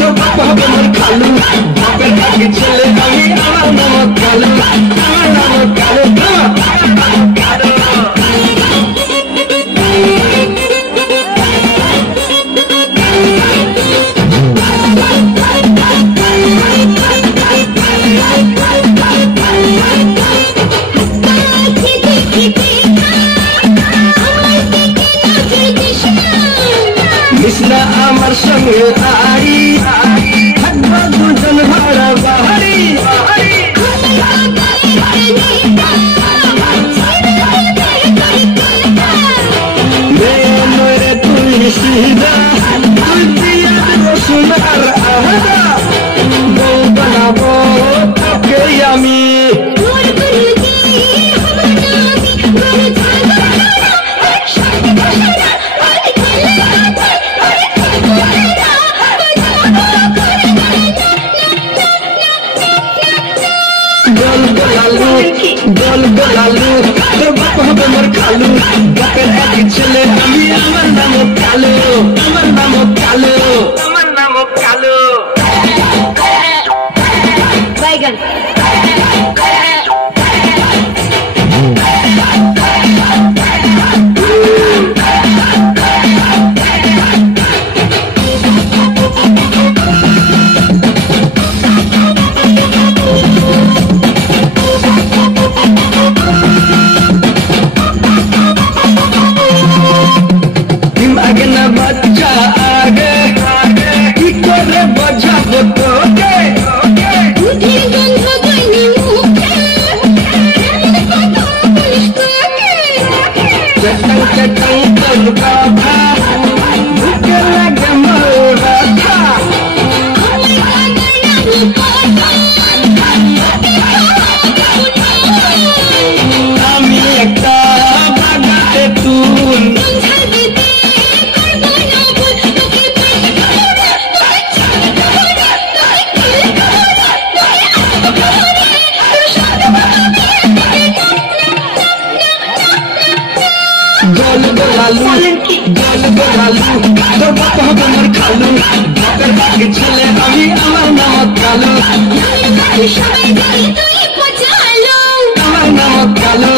তোর বাবা হবে আমার খালু, বাপের বাকি ছেলে আমি, আমার নাম কালু, আমার নাম কালু, কালু। কৃষ্ণা আমার সঙ্গে আড়ি, থাকবো দুজন ভাড়া বাহারি। মেরে তুই সিধা, তুই দিয়ে দেবো সোনার আহাদা, বউ বানাবো তোকে আমি। গোল গোলালু, তোর বাপ হবে আমার খালু, বাপের একই ছেলে আমি, আমার নাম কালু, আমার নাম কালু, আমার নাম কালু। বাইগান बच्चा आगे की करे बजाबो तोके, तुझे गंध गनी मुखे चटंग चटंग तलका था, भूखे लगे मोरा था, আমি একটা বাগাতে তুল গোল গোলালু, গোল গোলালু, তোর বাপ হবে আমার খালু, বাপের বাকি ছেলে আমি, আমার নাম কালু, আমার নাম কালু।